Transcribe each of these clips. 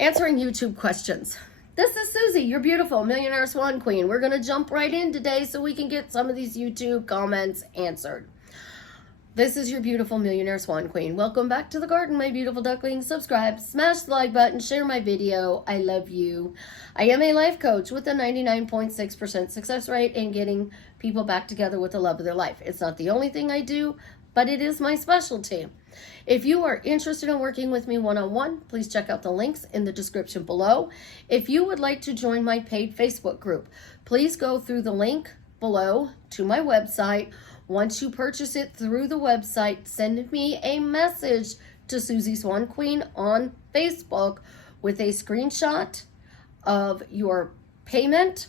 Answering YouTube questions. This is Susie, your beautiful millionaire swan queen. We're going to jump right in today so we can get some of these YouTube comments answered. This is your beautiful millionaire swan queen. Welcome back to the garden, my beautiful duckling. Subscribe, smash the like button, share my video. I love you. I am a life coach with a 99.6% success rate in getting people back together with the love of their life. It's not the only thing I do, but it is my specialty. If you are interested in working with me one-on-one, please check out the links in the description below. If you would like to join my paid Facebook group, please go through the link below to my website. Once you purchase it through the website, send me a message to Susie Swan Queen on Facebook with a screenshot of your payment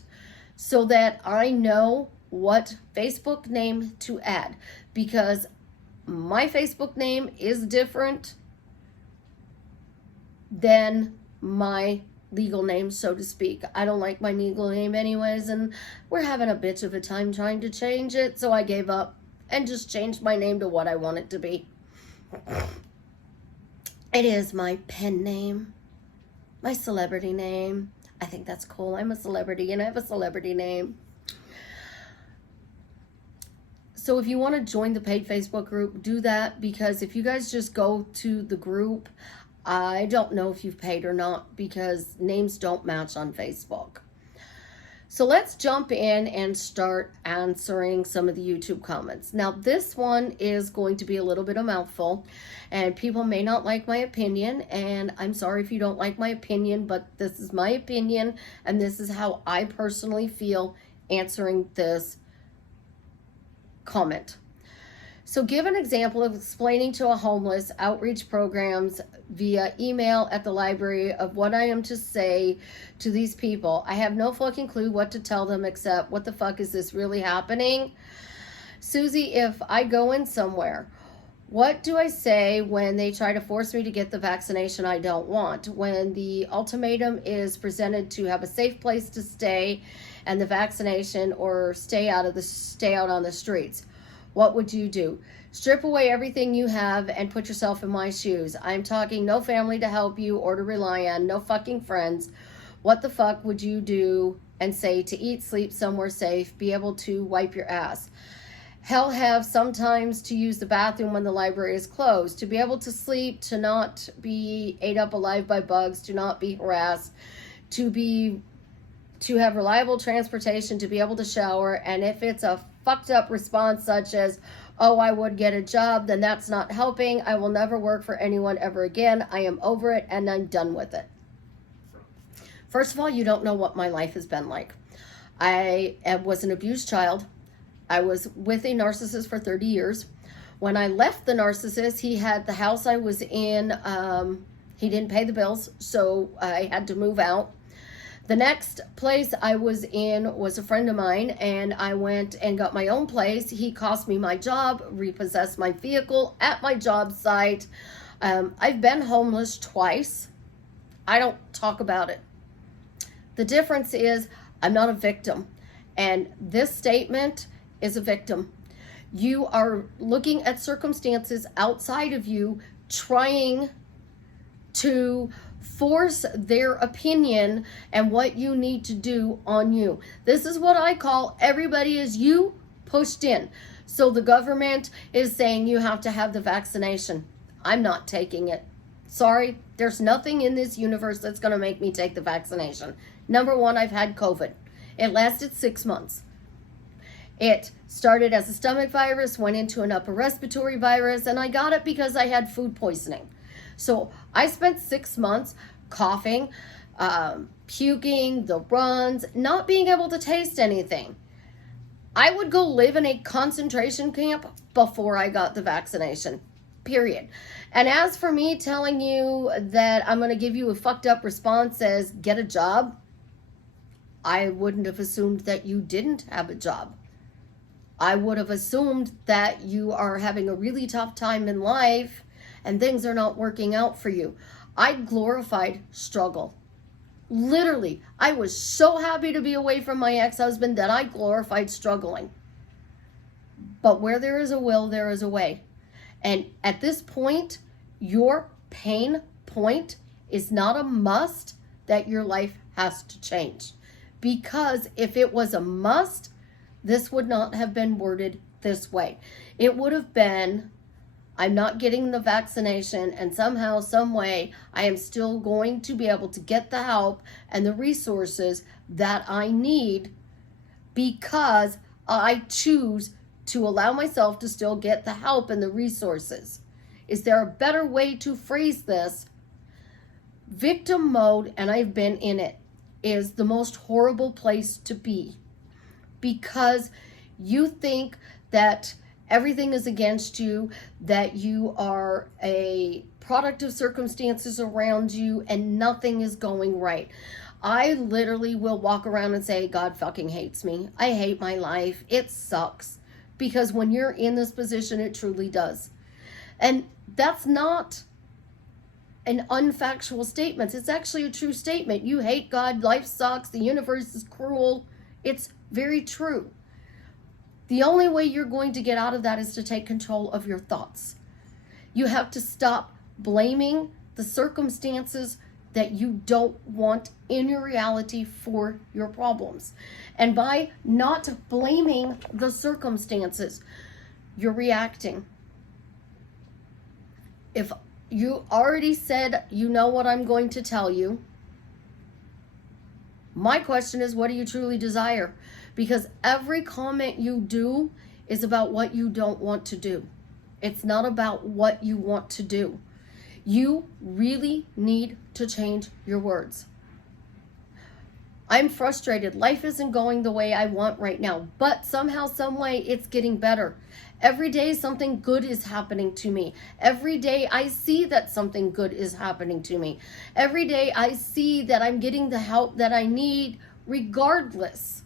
so that I know what Facebook name to add, because my Facebook name is different than my legal name, so to speak. I don't like my legal name anyways, and we're having a bitch of a time trying to change it, so I gave up and just changed my name to what I want it to be. It is my pen name, my celebrity name. I think that's cool. I'm a celebrity and I have a celebrity name. So if you want to join the paid Facebook group, do that, because if you guys just go to the group, I don't know if you've paid or not, because names don't match on Facebook. So let's jump in and start answering some of the YouTube comments. Now this one is going to be a little bit of a mouthful, and people may not like my opinion, and I'm sorry if you don't like my opinion, but this is my opinion, and this is how I personally feel answering this comment. So give an example of explaining to a homeless outreach programs via email at the library of what I am to say to these people. I have no fucking clue what to tell them except, what the fuck is this really happening? Susie, if I go in somewhere, what do I say when they try to force me to get the vaccination I don't want? When the ultimatum is presented to have a safe place to stay and the vaccination, or stay out on the streets, what would you do? Strip away everything you have and put yourself in my shoes. I'm talking no family to help you or to rely on, no fucking friends. What the fuck would you do and say to eat, sleep somewhere safe, be able to wipe your ass? Hell, have sometimes to use the bathroom when the library is closed, to be able to sleep, to not be ate up alive by bugs, to not be harassed, to have reliable transportation, to be able to shower. And if it's a fucked up response such as, oh, I would get a job, then that's not helping. I will never work for anyone ever again. I am over it and I'm done with it. First of all, you don't know what my life has been like. I was an abused child. I was with a narcissist for 30 years. When I left the narcissist, he had the house I was in. He didn't pay the bills, so I had to move out. The next place I was in was a friend of mine, and I went and got my own place. He cost me my job, repossessed my vehicle at my job site. I've been homeless twice. I don't talk about it. The difference is I'm not a victim, and this statement is a victim. You are looking at circumstances outside of you, trying to force their opinion and what you need to do on you. This is what I call everybody is you pushed in. So the government is saying you have to have the vaccination. I'm not taking it. Sorry, there's nothing in this universe that's going to make me take the vaccination. Number one, I've had COVID. It lasted 6 months. It started as a stomach virus, went into an upper respiratory virus, and I got it because I had food poisoning. So I spent 6 months coughing, puking, the runs, not being able to taste anything. I would go live in a concentration camp before I got the vaccination, period. And as for me telling you that I'm going to give you a fucked up response as get a job, I wouldn't have assumed that you didn't have a job. I would have assumed that you are having a really tough time in life and things are not working out for you. I glorified struggle. Literally, I was so happy to be away from my ex-husband that I glorified struggling. But where there is a will, there is a way. And at this point, your pain point is not a must that your life has to change. Because if it was a must, this would not have been worded this way. It would have been, I'm not getting the vaccination, and somehow, some way, I am still going to be able to get the help and the resources that I need because I choose to allow myself to still get the help and the resources. Is there a better way to phrase this? Victim mode, and I've been in it, is the most horrible place to be, because you think that everything is against you, that you are a product of circumstances around you, and nothing is going right. I literally will walk around and say, God fucking hates me. I hate my life. It sucks. Because when you're in this position, it truly does. And that's not an unfactual statement. It's actually a true statement. You hate God, life sucks, the universe is cruel. It's very true. The only way you're going to get out of that is to take control of your thoughts. You have to stop blaming the circumstances that you don't want in your reality for your problems. And by not blaming the circumstances, you're reacting. If you already said, you know what I'm going to tell you, my question is, what do you truly desire? Because every comment you do is about what you don't want to do. It's not about what you want to do. You really need to change your words. I'm frustrated. Life isn't going the way I want right now, but somehow, some way, it's getting better. Every day something good is happening to me. Every day I see that something good is happening to me. Every day I see that I'm getting the help that I need regardless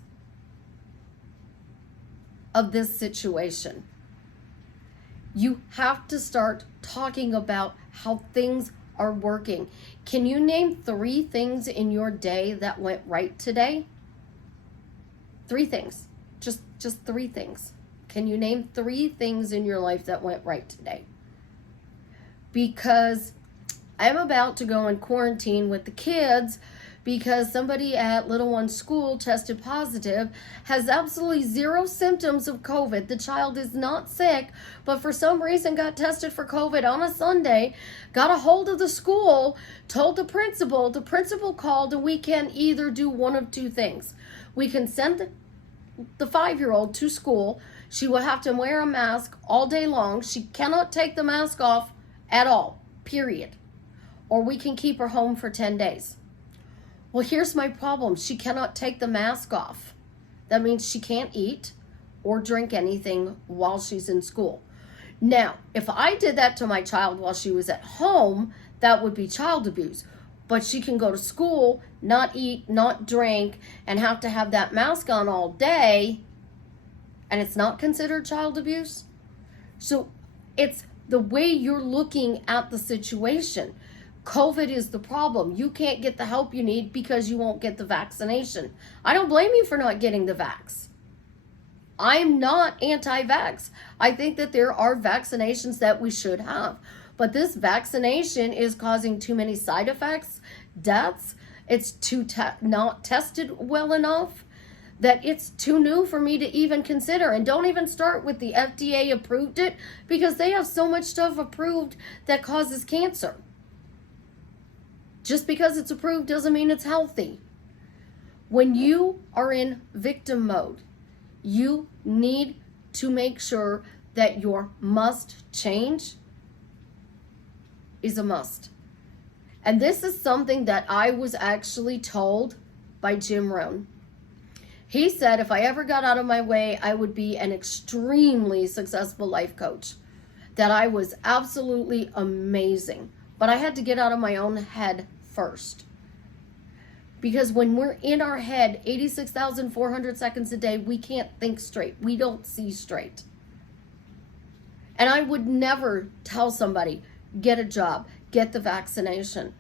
of this situation. You have to start talking about how things are working. Can you name 3 things in your day that went right today? 3 things. Just 3 things. Can you name 3 things in your life that went right today? Because I'm about to go in quarantine with the kids because somebody at little one's school tested positive, has absolutely 0 symptoms of COVID. The child is not sick, but for some reason got tested for COVID on a Sunday, got a hold of the school, told the principal called, and we can either do one of 2 things. We can send the 5-year-old to school. She will have to wear a mask all day long. She cannot take the mask off at all, period. Or we can keep her home for 10 days. Well, here's my problem. She cannot take the mask off. That means she can't eat or drink anything while she's in school. Now, if I did that to my child while she was at home, that would be child abuse. But she can go to school, not eat, not drink, and have to have that mask on all day, and it's not considered child abuse. So it's the way you're looking at the situation. COVID is the problem. You can't get the help you need because you won't get the vaccination. I don't blame you for not getting the vax. I'm not anti-vax. I think that there are vaccinations that we should have. But this vaccination is causing too many side effects, deaths. It's not tested well enough, that it's too new for me to even consider. And don't even start with the FDA approved it, because they have so much stuff approved that causes cancer. Just because it's approved doesn't mean it's healthy. When you are in victim mode, you need to make sure that your must change is a must. And this is something that I was actually told by Jim Rohn. He said if I ever got out of my way, I would be an extremely successful life coach. That I was absolutely amazing. But I had to get out of my own head first. Because when we're in our head 86,400 seconds a day, we can't think straight. We don't see straight. And I would never tell somebody, get a job, get the vaccination.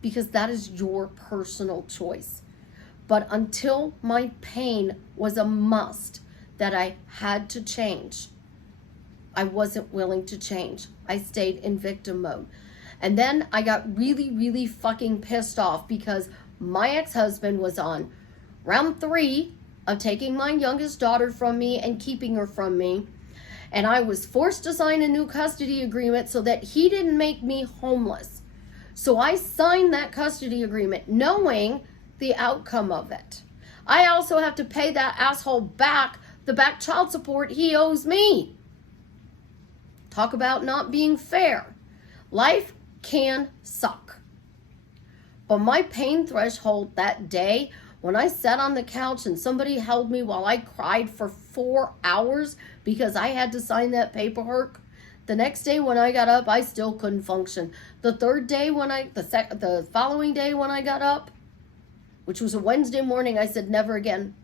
Because that is your personal choice. But until my pain was a must that I had to change, I wasn't willing to change. I stayed in victim mode. And then I got really, really fucking pissed off because my ex-husband was on round 3 of taking my youngest daughter from me and keeping her from me. And I was forced to sign a new custody agreement so that he didn't make me homeless. So I signed that custody agreement knowing the outcome of it. I also have to pay that asshole back the back child support he owes me. Talk about not being fair. Life can suck. But my pain threshold that day, when I sat on the couch and somebody held me while I cried for 4 hours because I had to sign that paperwork, the next day when I got up, I still couldn't function. The third day the following day when I got up, which was a Wednesday morning, I said, never again.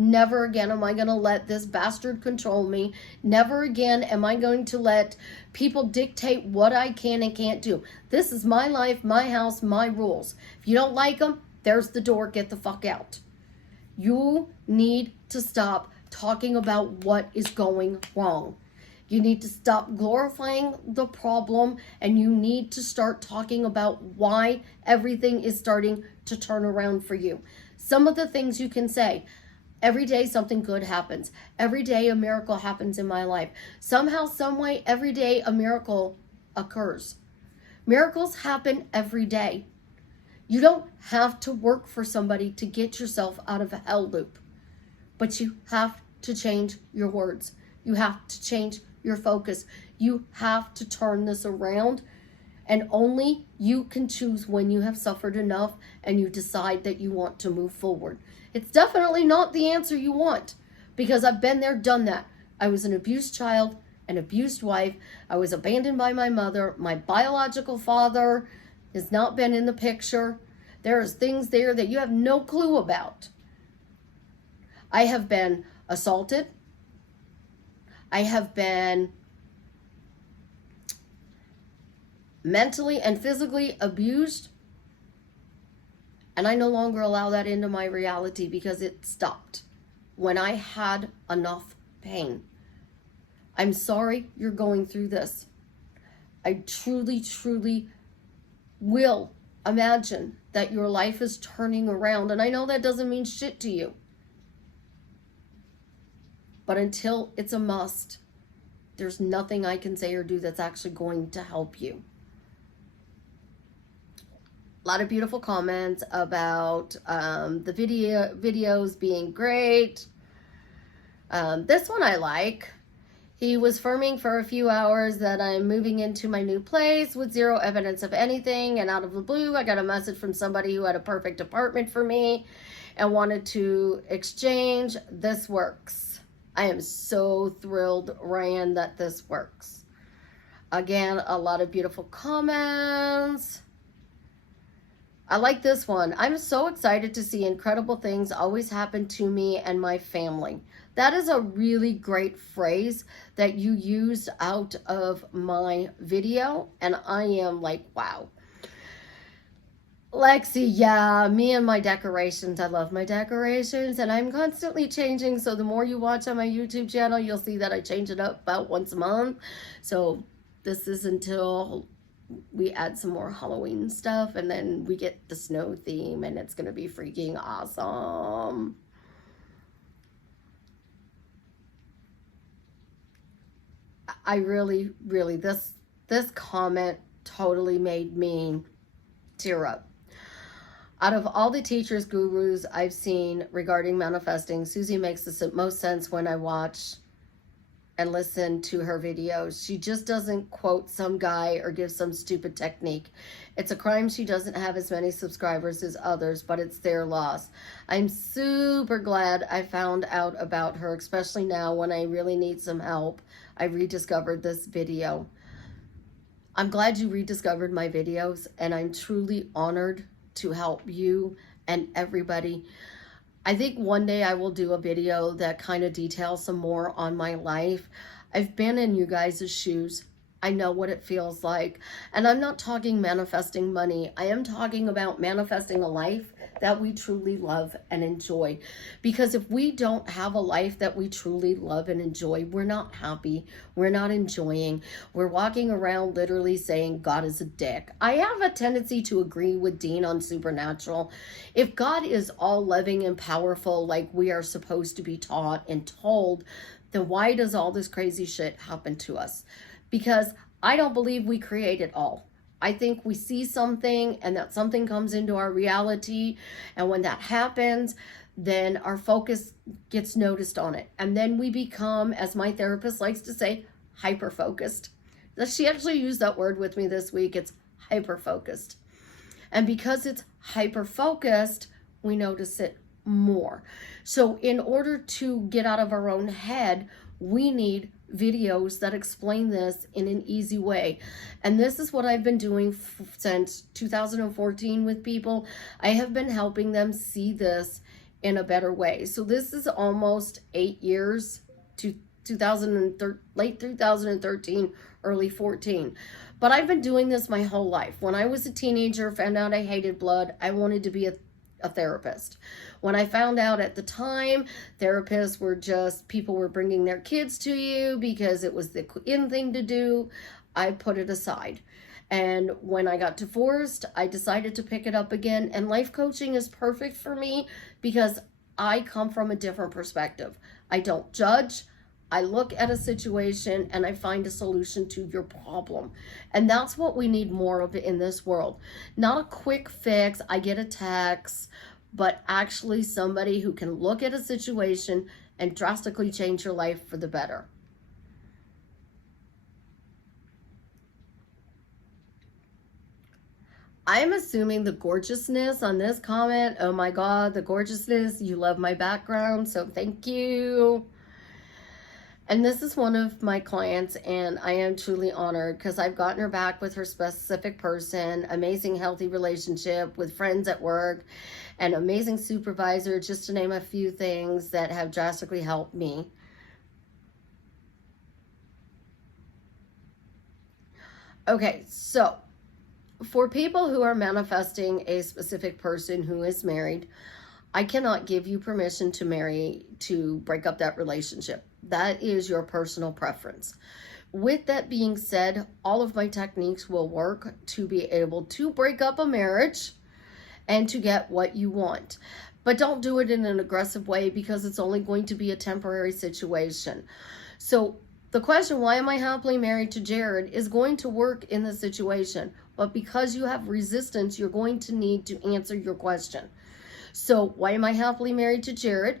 Never again am I going to let this bastard control me. Never again am I going to let people dictate what I can and can't do. This is my life, my house, my rules. If you don't like them, there's the door. Get the fuck out. You need to stop talking about what is going wrong. You need to stop glorifying the problem, and you need to start talking about why everything is starting to turn around for you. Some of the things you can say: every day something good happens. Every day a miracle happens in my life. Somehow, some way, every day a miracle occurs. Miracles happen every day. You don't have to work for somebody to get yourself out of a hell loop. But you have to change your words. You have to change your focus. You have to turn this around. And only you can choose when you have suffered enough and you decide that you want to move forward. It's definitely not the answer you want, because I've been there, done that. I was an abused child, an abused wife. I was abandoned by my mother. My biological father has not been in the picture. There's things there that you have no clue about. I have been assaulted. I have been mentally and physically abused. And I no longer allow that into my reality because it stopped when I had enough pain. I'm sorry you're going through this. I truly, truly will imagine that your life is turning around. And I know that doesn't mean shit to you. But until it's a must, there's nothing I can say or do that's actually going to help you. A lot of beautiful comments about the videos being great. This one I like. He was firming for a few hours that I'm moving into my new place with zero evidence of anything, and out of the blue I got a message from somebody who had a perfect apartment for me and wanted to exchange. This works. I am so thrilled, Ryan, that this works. Again, a lot of beautiful comments. I like this one. I'm so excited to see incredible things always happen to me and my family. That is a really great phrase that you used out of my video, and I am like, wow. Lexi, yeah, me and my decorations. I love my decorations, and I'm constantly changing. So the more you watch on my YouTube channel, you'll see that I change it up about once a month. So this is until we add some more Halloween stuff, and then we get the snow theme, and it's going to be freaking awesome. I really, this comment totally made me tear up. Out of all the teachers, gurus I've seen regarding manifesting, Susie makes the most sense when I watch and listen to her videos. She just doesn't quote some guy or give some stupid technique. It's a crime she doesn't have as many subscribers as others, but it's their loss. I'm super glad I found out about her, especially now when I really need some help. I rediscovered this video. I'm glad you rediscovered my videos, and I'm truly honored to help you and everybody. I think one day I will do a video that kind of details some more on my life. I've been in you guys' shoes. I know what it feels like. And I'm not talking manifesting money. I am talking about manifesting a life that we truly love and enjoy. Because if we don't have a life that we truly love and enjoy, we're not happy. We're not enjoying. We're walking around literally saying God is a dick. I have a tendency to agree with Dean on Supernatural. If God is all loving and powerful like we are supposed to be taught and told, then why does all this crazy shit happen to us? Because I don't believe we create it all. I think we see something and that something comes into our reality. And when that happens, then our focus gets noticed on it. And then we become, as my therapist likes to say, hyper-focused. She actually used that word with me this week. It's hyper-focused. And because it's hyper-focused, we notice it more. So in order to get out of our own head, we need videos that explain this in an easy way. And this is what I've been doing since 2014 with people. I have been helping them see this in a better way. So this is almost 8 years, to late 2013, early 14. But I've been doing this my whole life. When I was a teenager, found out I hated blood, I wanted to be a therapist. When I found out at the time, therapists were just, people were bringing their kids to you because it was the in thing to do, I put it aside. And when I got divorced, I decided to pick it up again. And life coaching is perfect for me because I come from a different perspective. I don't judge. I look at a situation and I find a solution to your problem. And that's what we need more of in this world. Not a quick fix, I get a text, but actually somebody who can look at a situation and drastically change your life for the better. I'm assuming the gorgeousness on this comment, oh my God, the gorgeousness, you love my background, so thank you. And this is one of my clients, and I am truly honored because I've gotten her back with her specific person, amazing healthy relationship with friends at work, an amazing supervisor, just to name a few things that have drastically helped me. Okay, so for people who are manifesting a specific person who is married, I cannot give you permission to break up that relationship. That is your personal preference. With that being said, all of my techniques will work to be able to break up a marriage and to get what you want. But don't do it in an aggressive way because it's only going to be a temporary situation. So the question, why am I happily married to Jared, is going to work in the situation. But because you have resistance, you're going to need to answer your question. So why am I happily married to Jared?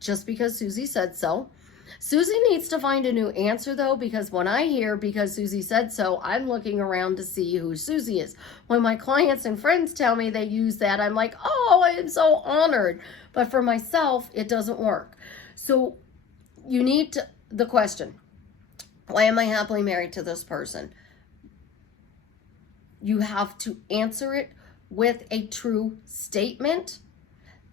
Just because Susie said so. Susie needs to find a new answer though, because when I hear because Susie said so, I'm looking around to see who Susie is. When my clients and friends tell me they use that, I'm like, oh, I am so honored. But for myself, it doesn't work. So you need to, the question, why am I happily married to this person? You have to answer it with a true statement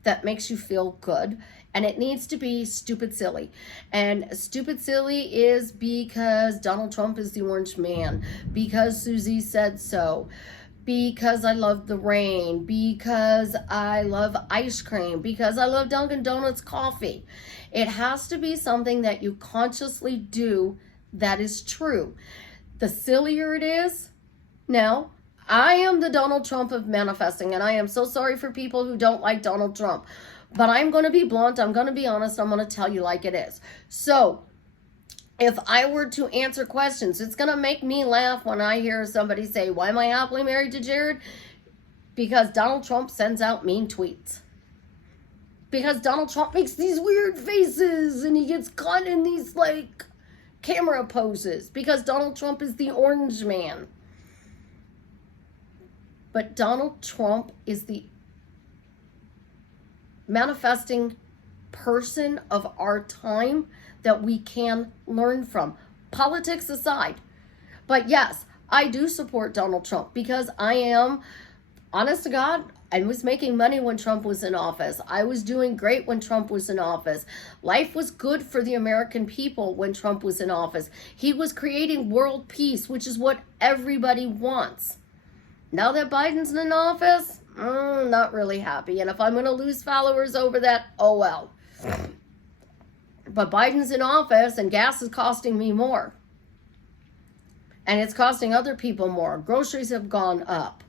that makes you feel good. And it needs to be stupid silly. And stupid silly is because Donald Trump is the orange man, because Susie said so, because I love the rain, because I love ice cream, because I love Dunkin' Donuts coffee. It has to be something that you consciously do that is true. The sillier it is, now, I am the Donald Trump of manifesting, and I am so sorry for people who don't like Donald Trump. But I'm going to be blunt. I'm going to be honest. I'm going to tell you like it is. So if I were to answer questions, it's going to make me laugh when I hear somebody say, why am I happily married to Jared? Because Donald Trump sends out mean tweets. Because Donald Trump makes these weird faces and he gets caught in these like camera poses. Because Donald Trump is the orange man. But Donald Trump is the manifesting person of our time that we can learn from, politics aside. But yes, I do support Donald Trump because I am, honest to God, I was making money when Trump was in office. I was doing great when Trump was in office. Life was good for the American people when Trump was in office. He was creating world peace, which is what everybody wants. Now that Biden's in office, not really happy. And if I'm going to lose followers over that, oh well. But Biden's in office and gas is costing me more. And it's costing other people more. Groceries have gone up.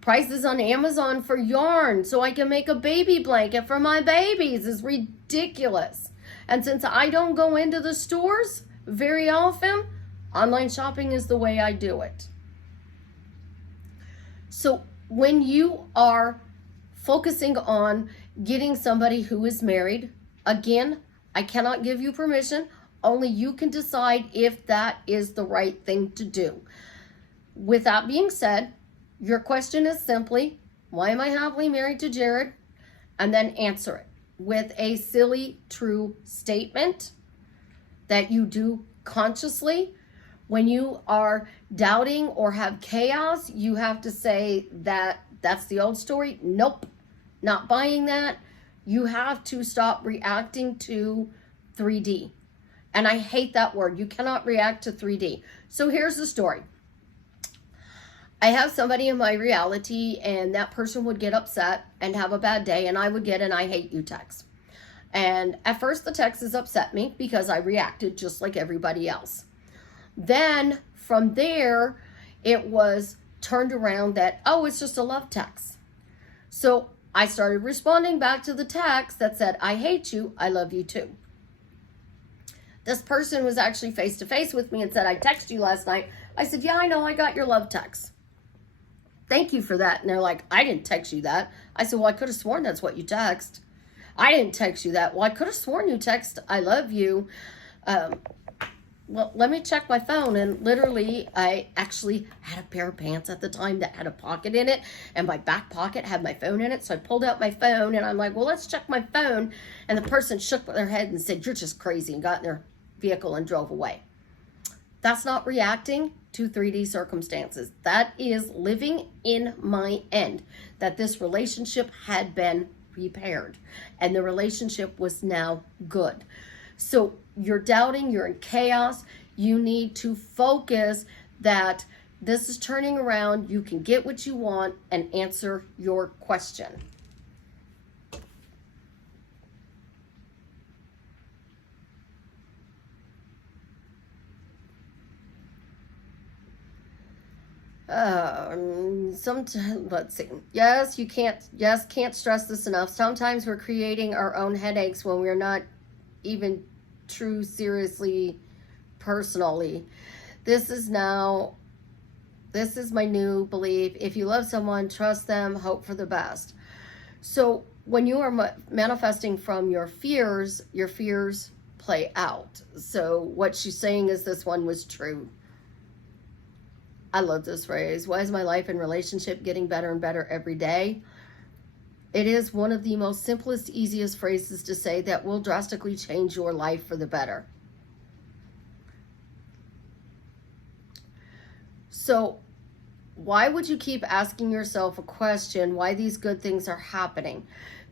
Prices on Amazon for yarn so I can make a baby blanket for my babies is ridiculous. And since I don't go into the stores very often, online shopping is the way I do it. So when you are focusing on getting somebody who is married, again, I cannot give you permission. Only you can decide if that is the right thing to do. With that being said, your question is simply, why am I happily married to Jared? And then answer it with a silly, true statement that you do consciously. When you are doubting or have chaos, you have to say that that's the old story. Nope, not buying that. You have to stop reacting to 3D. And I hate that word. You cannot react to 3D. So here's the story. I have somebody in my reality and that person would get upset and have a bad day and I would get an I hate you text. And at first the text has upset me because I reacted just like everybody else. Then from there, it was turned around that, oh, it's just a love text. So I started responding back to the text that said, I hate you, I love you too. This person was actually face to face with me and said, I texted you last night. I said, yeah, I know, I got your love text. Thank you for that. And they're like, I didn't text you that. I said, well, I could have sworn that's what you text. I didn't text you that. Well, I could have sworn you text, I love you. Well, let me check my phone. And literally, I actually had a pair of pants at the time that had a pocket in it. And my back pocket had my phone in it. So I pulled out my phone and I'm like, well, let's check my phone. And the person shook their head and said, you're just crazy, and got in their vehicle and drove away. That's not reacting to 3D circumstances. That is living in my end, that this relationship had been repaired and the relationship was now good. So you're doubting, you're in chaos. You need to focus that this is turning around. You can get what you want and answer your question. Let's see. Can't stress this enough. Sometimes we're creating our own headaches when we're not even true, seriously, personally. This is my new belief. If you love someone, trust them, hope for the best. So when you are manifesting from your fears play out. So what she's saying is this one was true. I love this phrase. Why is my life and relationship getting better and better every day? It is one of the most simplest, easiest phrases to say that will drastically change your life for the better. So why would you keep asking yourself a question, why these good things are happening?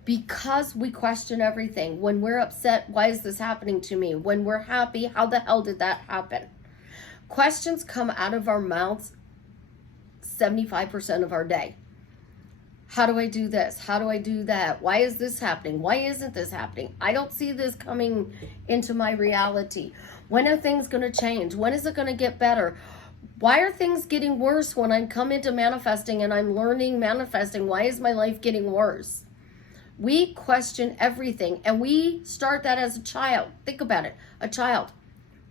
Because we question everything. When we're upset, why is this happening to me? When we're happy, how the hell did that happen? Questions come out of our mouths 75% of our day. How do I do this? How do I do that? Why is this happening? Why isn't this happening? I don't see this coming into my reality. When are things going to change? When is it going to get better? Why are things getting worse when I come into manifesting and I'm learning manifesting? Why is my life getting worse? We question everything, and we start that as a child. Think about it. A child.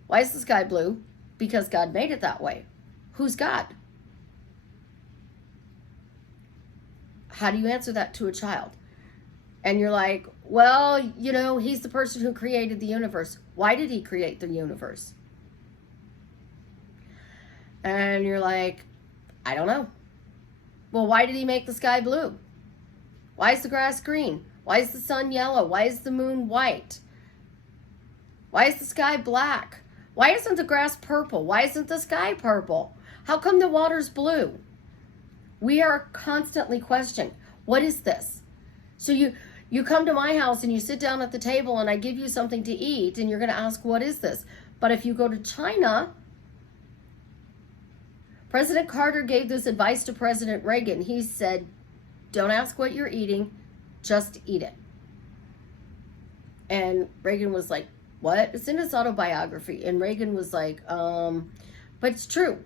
Why is the sky blue? Because God made it that way. Who's God? How do you answer that to a child? And you're like, well, he's the person who created the universe. Why did he create the universe? And you're like, I don't know. Well, why did he make the sky blue? Why is the grass green? Why is the sun yellow? Why is the moon white? Why is the sky black? Why isn't the grass purple? Why isn't the sky purple? How come the water's blue? We are constantly questioning. What is this? So you come to my house and you sit down at the table and I give you something to eat and you're going to ask, what is this? But if you go to China, President Carter gave this advice to President Reagan. He said, don't ask what you're eating, just eat it. And Reagan was like, what? It's in his autobiography. And Reagan was like, but it's true.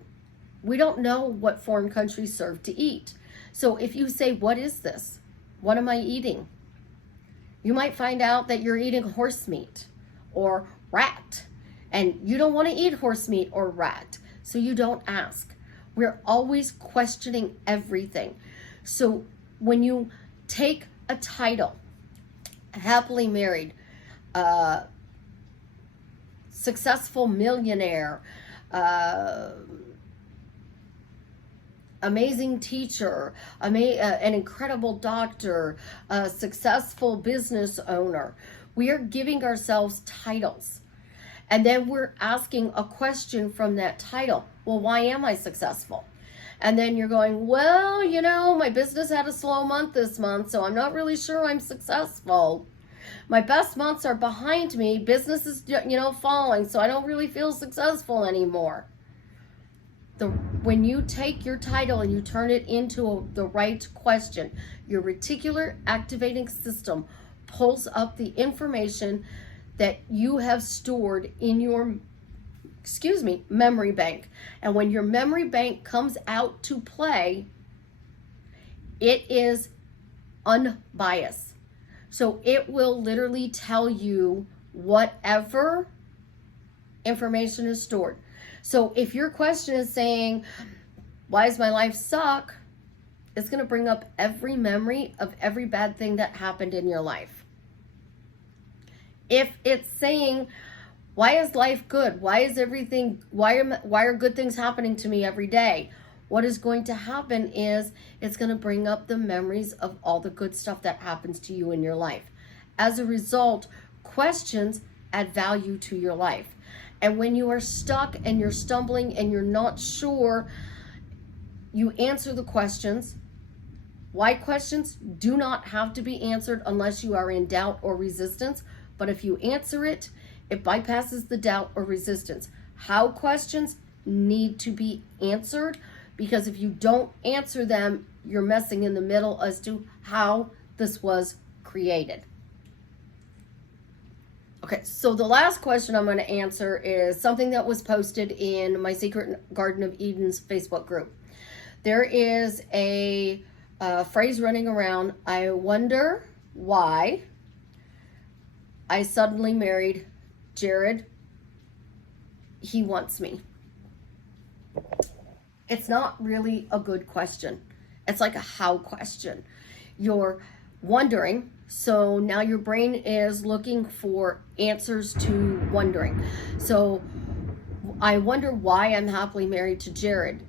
We don't know what foreign countries serve to eat. So if you say, what is this? What am I eating? You might find out that you're eating horse meat or rat. And you don't want to eat horse meat or rat. So you don't ask. We're always questioning everything. So when you take a title, happily married, successful millionaire, amazing teacher, an incredible doctor, a successful business owner, we are giving ourselves titles. And then we're asking a question from that title. Well, why am I successful? And then you're going, well, you know, my business had a slow month this month, so I'm not really sure I'm successful. My best months are behind me. Business is, falling, so I don't really feel successful anymore. When you take your title and you turn it into the right question, your reticular activating system pulls up the information that you have stored in your memory bank. And when your memory bank comes out to play, it is unbiased. So it will literally tell you whatever information is stored. So if your question is saying, why does my life suck? It's going to bring up every memory of every bad thing that happened in your life. If it's saying, why is life good? Why are good things happening to me every day? What is going to happen is it's going to bring up the memories of all the good stuff that happens to you in your life. As a result, questions add value to your life. And when you are stuck and you're stumbling and you're not sure, you answer the questions. Why questions do not have to be answered unless you are in doubt or resistance. But if you answer it, it bypasses the doubt or resistance. How questions need to be answered, because if you don't answer them, you're messing in the middle as to how this was created. Okay, so the last question I'm going to answer is something that was posted in my Secret Garden of Eden's Facebook group. There is a phrase running around, I wonder why I suddenly married Jared. He wants me. It's not really a good question. It's like a how question. You're wondering, so now your brain is looking for answers to wondering. So I wonder why I'm happily married to Jared.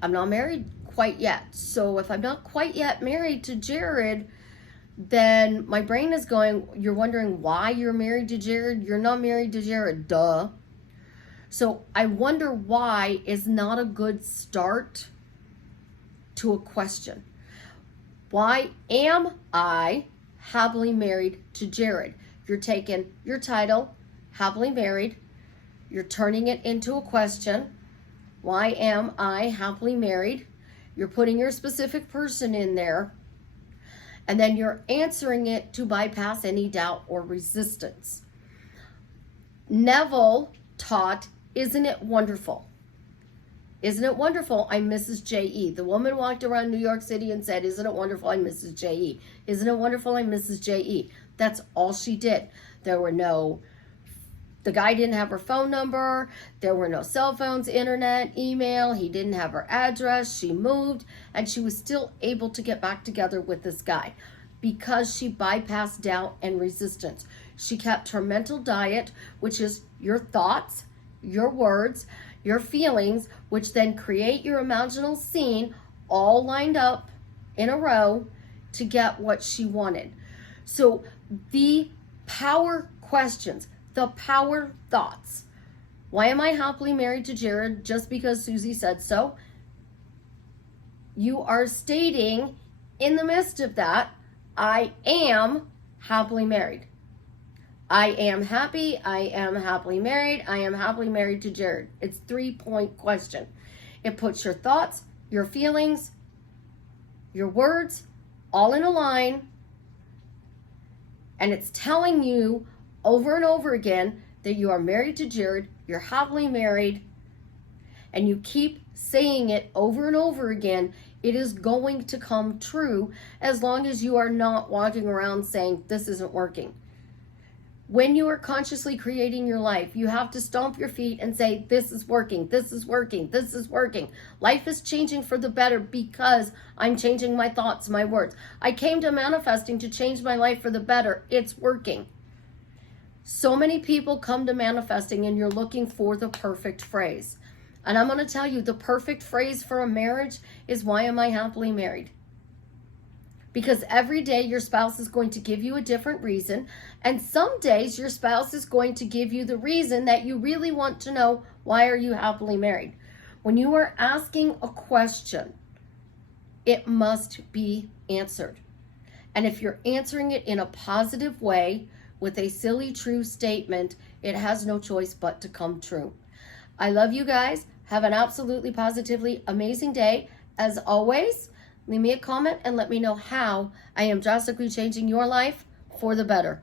I'm not married quite yet. So if I'm not quite yet married to Jared, then my brain is going, you're wondering why you're married to Jared? You're not married to Jared, duh. So I wonder why is not a good start to a question. Why am I happily married to Jared? You're taking your title, happily married, you're turning it into a question. Why am I happily married? You're putting your specific person in there, and then you're answering it to bypass any doubt or resistance. Neville taught, isn't it wonderful? Isn't it wonderful? I'm Mrs. J.E. The woman walked around New York City and said, isn't it wonderful? I'm Mrs. J.E. Isn't it wonderful? I'm Mrs. J.E. That's all she did. The guy didn't have her phone number. There were no cell phones, internet, email. He didn't have her address. She moved, and she was still able to get back together with this guy because she bypassed doubt and resistance. She kept her mental diet, which is your thoughts, your words, your feelings, which then create your imaginal scene, all lined up in a row to get what she wanted. So the power questions, the power thoughts. Why am I happily married to Jared? Just because Susie said so. You are stating in the midst of that, I am happily married. I am happy. I am happily married. I am happily married to Jared. It's 3-point question. It puts your thoughts, your feelings, your words all in a line. And it's telling you over and over again that you are married to Jared. You're happily married. And you keep saying it over and over again. It is going to come true as long as you are not walking around saying, this isn't working. When you are consciously creating your life, you have to stomp your feet and say, this is working, this is working, this is working. Life is changing for the better because I'm changing my thoughts, my words. I came to manifesting to change my life for the better. It's working. So many people come to manifesting and you're looking for the perfect phrase. And I'm going to tell you, the perfect phrase for a marriage is, why am I happily married? Because every day your spouse is going to give you a different reason. And some days your spouse is going to give you the reason that you really want to know, why are you happily married? When you are asking a question, it must be answered. And if you're answering it in a positive way with a silly true statement, it has no choice but to come true. I love you guys. Have an absolutely positively amazing day. As always, leave me a comment and let me know how I am drastically changing your life for the better.